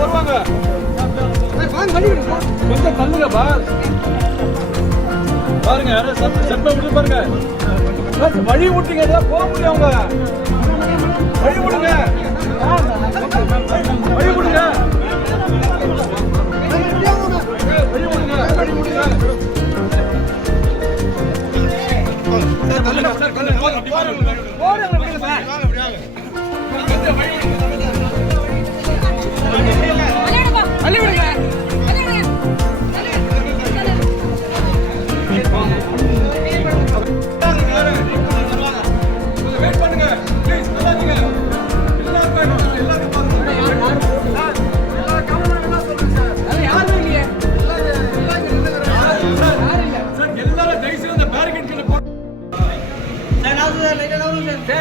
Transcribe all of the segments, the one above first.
வருவாங்க. கொஞ்சம் தள்ளுங்க பாஸ். பாருங்க யாரும் செப்ப விட்டு பாருங்க. வழி விட்டீங்க போக முடியும். அவங்க வழி விடுங்க, வழி விடுங்க, வழி விடுங்க, வழி விடுங்க. தள்ளுங்க சார், தள்ளுங்க. போடுங்க சார். வழி விடுங்க.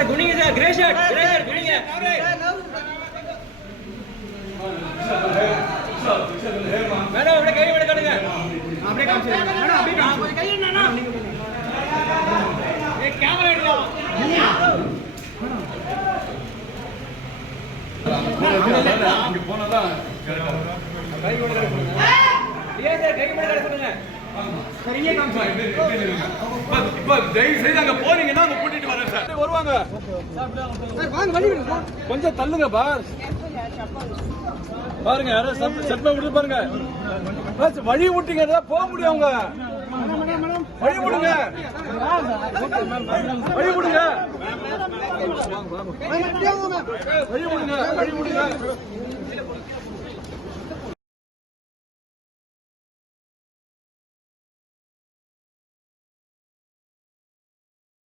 குனிங்க சார், கிரே ஷர்ட் குனிங்க. மேடம் அப்படியே கை விட காட்டுங்க. அப்படியே காமிச்சு மேடம், அப்படியே காமிச்சு கை என்னன்னா ஏ கேமரா எடுங்க. இங்க போனதான் கை விட காட்டுங்க. ஏன் சார் கை விட காட்டுங்க. சரியே காமிச்சு. இப்ப தயவு செய்து அங்க போறீங்கன்னா அங்க கூட்டிட்டு வரேன் சார். வருவாங்க. கொஞ்சம் தள்ளுங்க பாஸ். பாருங்க யாரும் செப்ப விட்டு பாருங்க. வழி விட்டீங்க போக முடியும். அவங்க வழி விடுங்க, வழி விடுங்க, வழி விடுங்க, வழி விடுங்க.